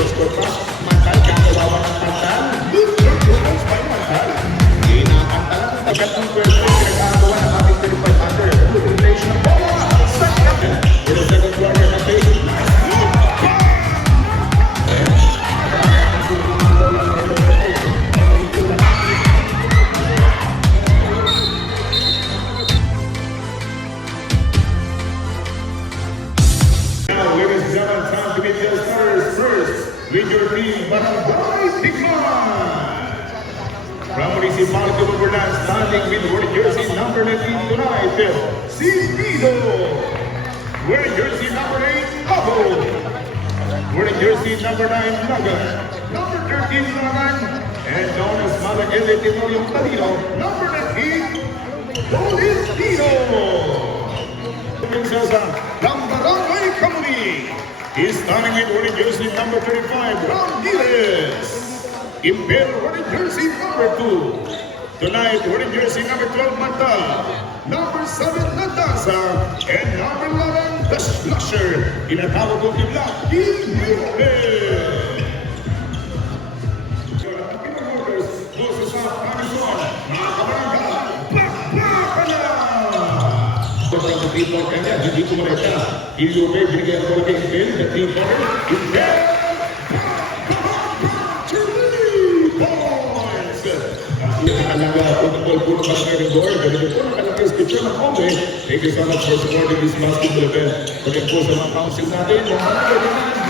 Gusto pa, mantal, kakawawa ng pantal. Turtles by mantal. Inapantalan ng tagat ng pwesto. Pinag-agawa ng ating 3500. Good relation ng bola. Second. In the second quarter na face. With your team, Barangay Tikman. From Municipality of Overland, standing with wearing jersey number 19 tonight, Sibido. Wearing jersey number 8, Abo. Wearing jersey number 9, Nagan. Number 13, Nagan. And known as Malaguele Tinorio Talino, number 19, Polistino. Princesa, Barangay Kamuni. He's starting with wearing jersey number 35, Ron Giles. Impel wearing jersey number 2. Tonight wearing jersey number 12, Mata. Number 7, Nadansa. And number 11, the Slusher. Inatawag ko kibla, Gilmore. From the three-point area, hindi ko marita. Ilube, binigyan ko kay Impel, the team corner. Impel! 3 points! Nakalaga po ng ball po ng Barangay Rigor. Ganun po nakalagay sa picture ng Kombe. Thank you so much for supporting this basketball event. Pagkat po sa mga council natin, yung mga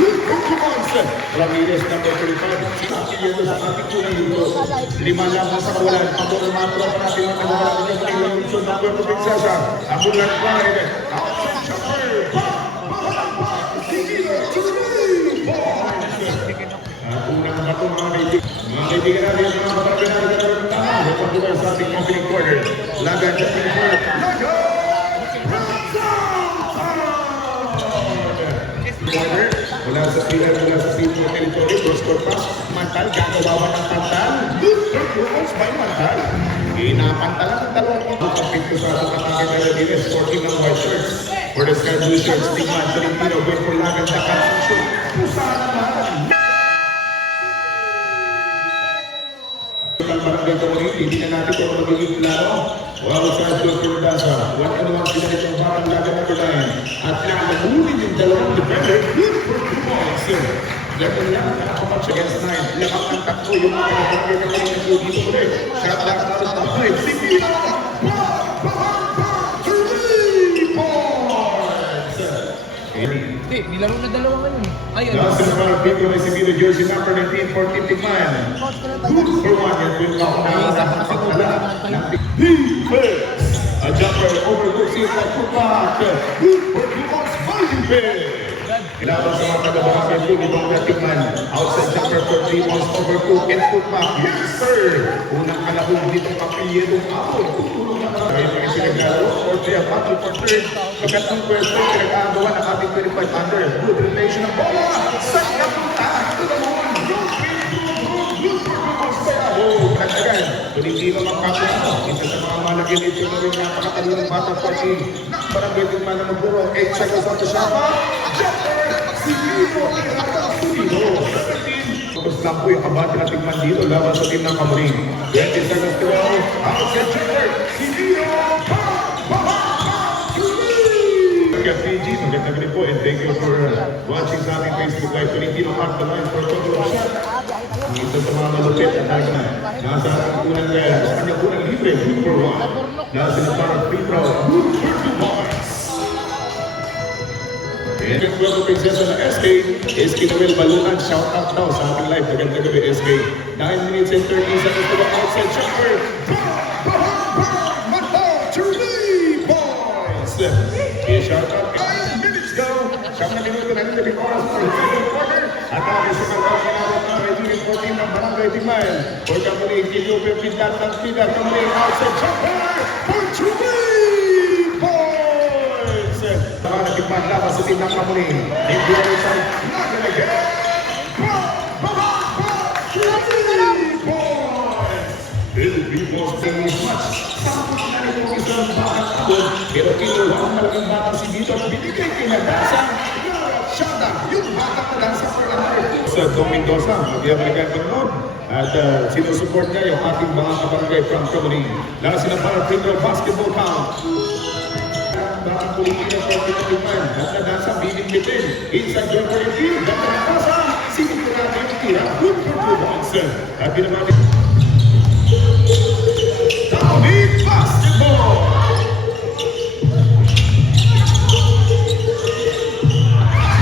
good points. Ramirez number 35. Sinakilyo sa ating unang dito. 5 lang sa kawalan. Pagod ng mga tropa natin ang nagawala ng kanilang lungsod ng Puerto Princesa. Ang bulan Pride. Outside jumper. At unang batong mga kaibigan natin ang mga kabarangay natin ng tama. Ito po sa ating opening quarter. Lagan sa opening quarter. Lagan! Mula sa pilar, mula sa sipro territory, cross-court pass, mantal, gagawawa ng pantal, turtles by mantal. Inapantalan ng dalawang kapit ko sa ating atake na Radines, 14 ng white shirts. For the sky blue shirts, Tingman, Filipino, wait for Lagan, Dakan, shoot. Pusahan naman. Barangay Community, hindi na natin kung magiging plano. Wow, sa Dr. Dasa, 1-1 sila itong parang Lagan number 9. At nakahuli yung dalawang defender, good for 2 points. Ganun lang, nakapamatch against 9. Lakas ng takbo yung mga barangay na kayo nito dito ulit. Shot lang sa tapos. Sige! 3 points! Hindi, nilaro na dalawa ngayon. Ayun. Nasa naman ang pito may Sibido jersey number 19 for Team Tikman. Good for 1 and will count down sa kapagpala ng defense. A jumper over Garcia sa putback. Good for 2 points by defense. Ilaban sa mga taga-bahagay po ni Bangga Tikman. Outside jumper for 3 points over 2 and putback. Yes sir! Unang kalahong dito kapilyedong apod. Tutulong na kaya mga pinaglaro. For 3 battle for 3rd. Pagkatong pwesto, pinag-aagawa ng ating 2500. Good relation ng bola. Second attack to the moon. Nagtagan. Pilipino magkakasama. Isa sa mga malagyan ito na rin napakatalinong bata for si Barangay Tikman na magburo. 8 seconds on the shot. Jumper! Sibido! Sibido! Tapos lang po yung kabati na Tikman dito laban sa team ng Kamuning. 20 seconds to go. Outside jumper! Sibido! PG, magandang gabi po and thank you for watching sa ating Facebook Live. Pilipino mark the line for total shot. Ito sa mga malupit at nasa ating unang kaya sa kanyang unang libre, good for 1. Nasa na parang free throw, good for 2 points. And yung Puerto Princesa na SK, SK Noel Balunan, shout out daw sa ating live. Magandang gabi SK. 9 minutes and 30 seconds to the outside jumper. Shout out 9 minutes go. Siyam na minuto na nito oras for the second quarter. At ako sa pagkakalawat ng Regiment 14 ng Barangay Tikman. For Kamuning, Kilube, Pindar ng Pindar, Kamuning, outside jumper for 3 points. Saka na Tikman laban sa team ng Kamuning. In the other side, not gonna get 3 points. Filipinos finish match. Tapos na rin yung isang bakit abon. Pero kinuha ang malaking batang si Dito at binigay kay Nagasa. Shada, yung batang na lang sa sa Dong Mendoza, mag-iabalikan pa noon. At sinusupport niya yung ating mga kabarangay from Kamuning. Lalo sila para free throw basketball count. Bakang Pilipino for Pilipinan. At nasa biling bitin. Inside your field. At nakasa. Sinito natin yung tira. Good for 2 points. At binabalik. Kamuning basketball.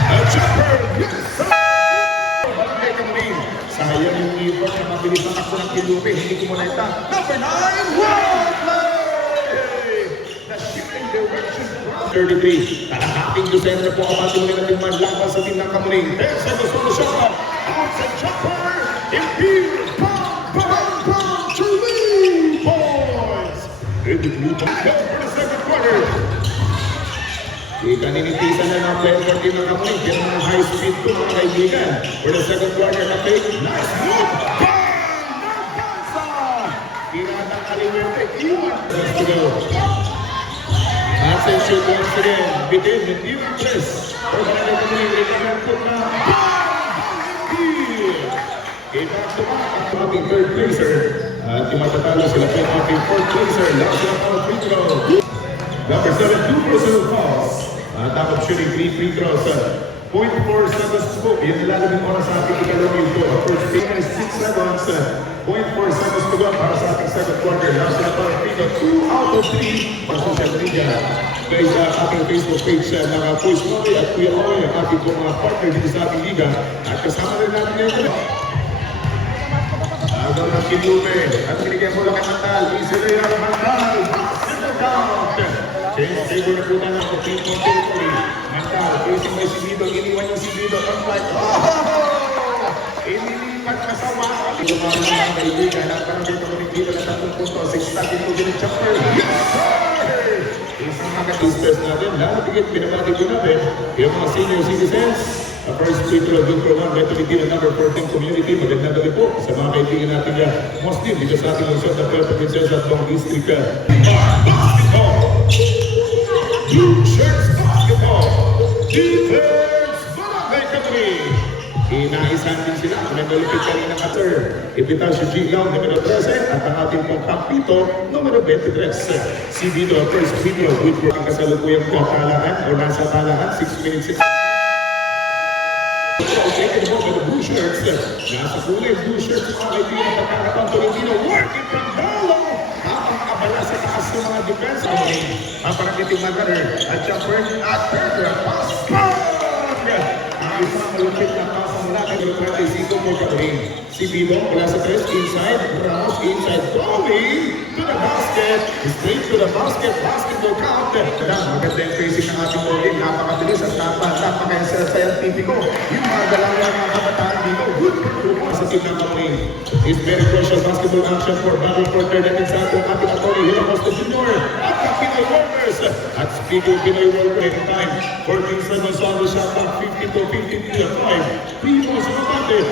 A jumper. Yes, sir. Barangay Kamuning. Sayang yung effort na mabilis ang ako ng Kilupe. Hindi ko muna ita. Number 9. Well played. The shooting direction. 33. Kalahaping Lucena po ang ating mga natin manlaban sa team ng Kamuning. 10 seconds on the shot clock. Outside jumper. Impede. Bang, bang, bang. 3 points. And the blue ball goes for the second quarter. Ikaninitisan na ng player for team ng Kamuning. Yan ang high speed ko mga kaibigan. For the second quarter na play. Nice move. Bang! Nabansa! Tinatang Aliwerte. Iwan. Let's go. That's a shoot once again. Bitin with even press. For the Kamuning. Recommend put na. Back to back. Ang ating third placer. At yung matatalo sila po ang ating fourth placer. Last na ang free throw. Number 7, 2 personal fouls. Dapat shooting 3 free throws. 0.4 seconds to go. Yan nilalabing oras sa ating ikalawin ito. First game is 6 seconds. 0.4 seconds to go para sa ating second quarter. Last na para free throw. 2 out of 3. Para sa social media. Guys, ating Facebook page ng Push Noy at Kuya Oy, ang ating mga partner dito sa ating liga. At kasama rin natin ngayon. Agaw ng Kilupe. At binigyan mo lang kay Mantal. Easy rin ang Mantal. Basketball count. Table na po na ng team ng territory. Mantal. Facing by si Bido. Iniwan yung si Bido. Unflight. Inilipat ka sa waka. Lumang mga kaibigan. At parang dito mo rin dito na 3 punto. 6-30 po din ang chopper. Yes, sir! Isang mga disperse natin. Lalo tigit pinabati ko natin. Yung mga senior citizens. First free throw, good for 1, Metro Medina, number 14 community. Magandang gabi po sa mga kaibigan natin yan. Muslim, dito sa ating lungsod ng Puerto Princesa at Long District. Basketball! Blue Shirts Basketball! Defense! Barangay Kamuning! Inaisan din sila. Naglalupit kanina ka, sir. Ipitas si G. Lao, numero 13, at ang ating pong kapito, numero 23. Si Bido, first free throw, good for ang kasalukuyang katalaan o nasa talaan, 6 minutes. Taken over by the blue shirts. Nasa kulay, blue shirts, mga kaibigan, pagkakatang Tolentino, working from Dalo. Habang abala sa taas ng mga defense. Ang parakiting Magarer at jumper at third passpag. Ang isang malupit na pasang mula kay Lucrate Zico for Kamuning. Si Bido, mula sa 3, inside, Ramos, inside, going to the basket. Straight to the basket, basketball count. Maganda yung facing ng ating bowling. Napakabilis at napaka-scientifico. Yung mga galaw ng mga kabataan dito. Good for sa team ng Kamuning. It's very crucial basketball action for battle for third and sa ating attorney, Hilamos the Junior. At the Pinoy Workers. At speaking Pinoy Worker in time. 14 seconds on the shot clock. 52-53 at 5. 3 points in the bate.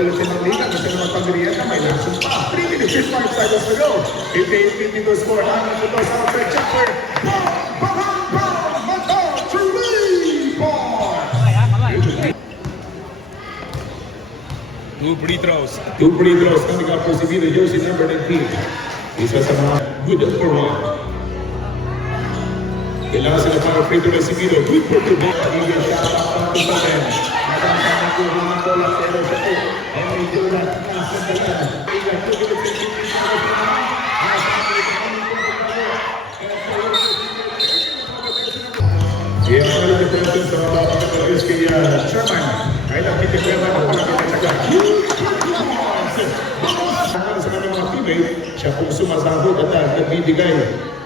Philippine Liga, kasi naman pag-riyan na may langsung pa. 3 minutes and 5 seconds to go. 58-52 score. Hanggang ito sa outside jumper. Bang! Bang! Bang! Mata! 3 points! 2 free throws. 2 free throws coming up for Sibido, jersey number 19. Isa sa mga good for 1. Kailangan sila para free throw na Sibido. Good for 2. Pagiging siya ang pagkakas. Magandang nakuha ng bola pero sa 2. Henry Dulan, nasa dalan. Iga, 2 minutes and 50 seconds na. Nasa yan ang mga depression sa mga pagkakalis kay Sherman. Kahit ang kitipwera na pagkakataga. Sa kanyang mga teammate, siya pong sumasahod at nagbibigay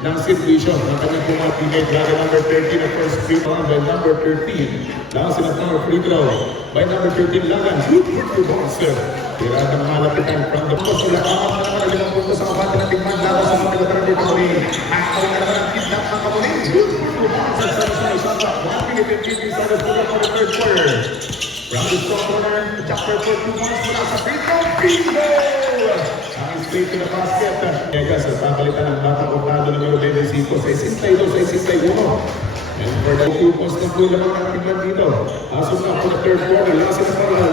ng situation ng kanyang mga teammate. Lagi number 13 na first free throw by number 13. Lang sila ng free throw by number 13 Lagan. Good for 2 balls. Tira ka ng malapitan from the post. Wala ka naman ang 5 puntos sa kabati ng tigman. Laban sa mga taga-tarang dito muli. Ako na naman ang kidnap ng Kamuning. Good for 2 balls. Sa sarap sa isang 1 minute and 50 seconds for the third quarter. From the strong corner, Jasper for 2 points mula sa free throw. Bingo! Ang straight to the basket. Vegas at papalitan ng bata portado numero 25 sa 62-61. And for the 2 points na po naman ang tingnan dito. Asok na for the third quarter. Lasa na para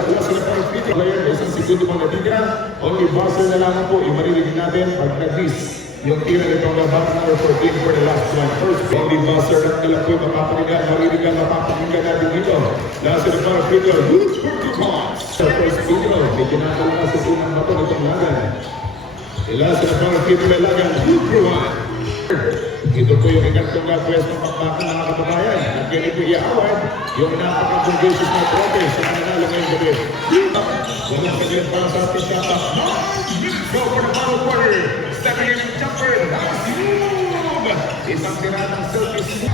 free throw player. Isang segundo pang natitira. Only buzzer na lamang po. Yung marinig natin pag nag-miss. Yung tira nitong bata number 14 for the last one. First, only buzzer at nalang po maririgan, mapapakinggan natin dito. Lasa na para free throw. Good for 2 points. Sa first free throw, may kinakalakas sa unang bato nitong lagan. Lasa na para free throw na lagan. Good for 1. Ito po yung ikantong pwesto ng pagbakan ng mga kababayan. At ganito iawad yung napaka-conditions na trote sa kananalo ngayong gabi. Walang saglit para sa ating shot. Go for the final quarter. Stepping in and jumper. Isang tira ng service.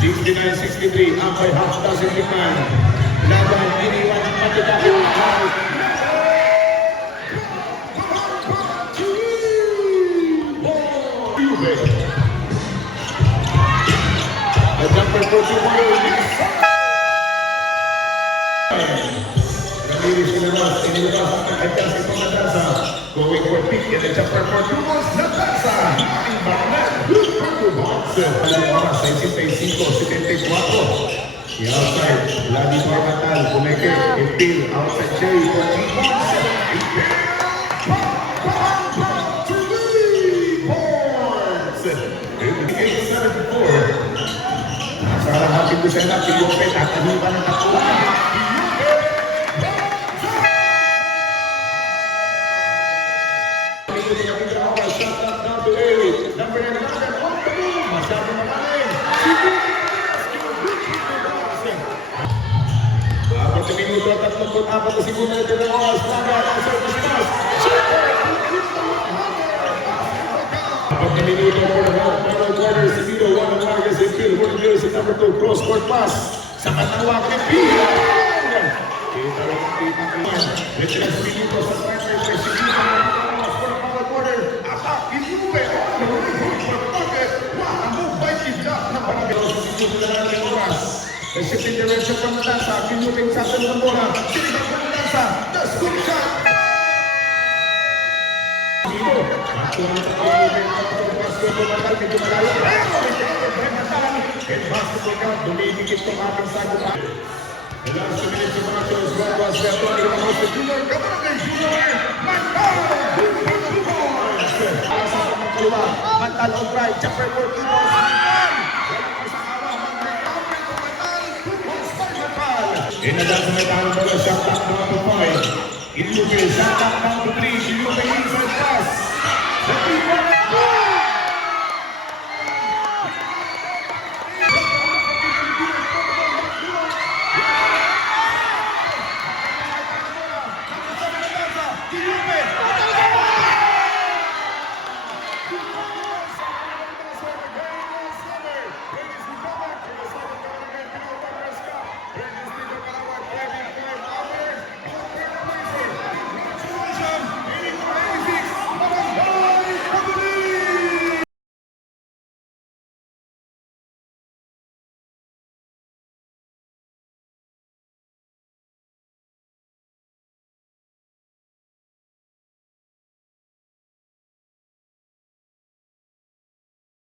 69-63. Ampay half dozen man. Laban, iniwan ang pagkakakit. A jumper for 2 points. Namili sila mas. Inilabas ang kakaitas itong Natansa. Going for pick and a jumper for 2 points. Natansa. Hitting back net. Good for 2 points. Alam oras, 65-74. The outside. Vladimir Matal. Pumeke. Ipil. Outside Jay for 3 points. Para hati ko siya na, Pilupet at nahiba ng kapuan. Number 11, masyado naman. Apat na minuto at 34 na segundo na ito ng oras. Ang service pass. Apat na minuto for the final quarter. Segundo, one of Vargas and Phil. One of Lewis and number 2. Cross-court pass. Sa katawag ni Phil. Kita lang ang kita ko man. With 3 minutos sa partner. Segundo na for the final quarter. Atak, Ilupe. Wow, move by Tijak. Napakagalaw sa segundo na lang ng oras. The shifting direction from Natansa. Pinuping sa ng bola. Sinigap from Natansa. The scoop shot. Actual sa basketball medyo malayo. And basketball count, dumidikit itong ating sagutan. The last 2 minutes of our shows, Barba's Bertoni, the most junior, Camargue Junior, Mantal, good for 2 points. Asa sa mga kaluwa, Mantal on right, jumper for 2 points, Mantal. Walang kasakawa, Mantal, 2 points by Mantal. Inadal sa may talo pala, shot back mga 2 points. Ilupe, shot back down to 3, Ilupe inside pass. The 3 points.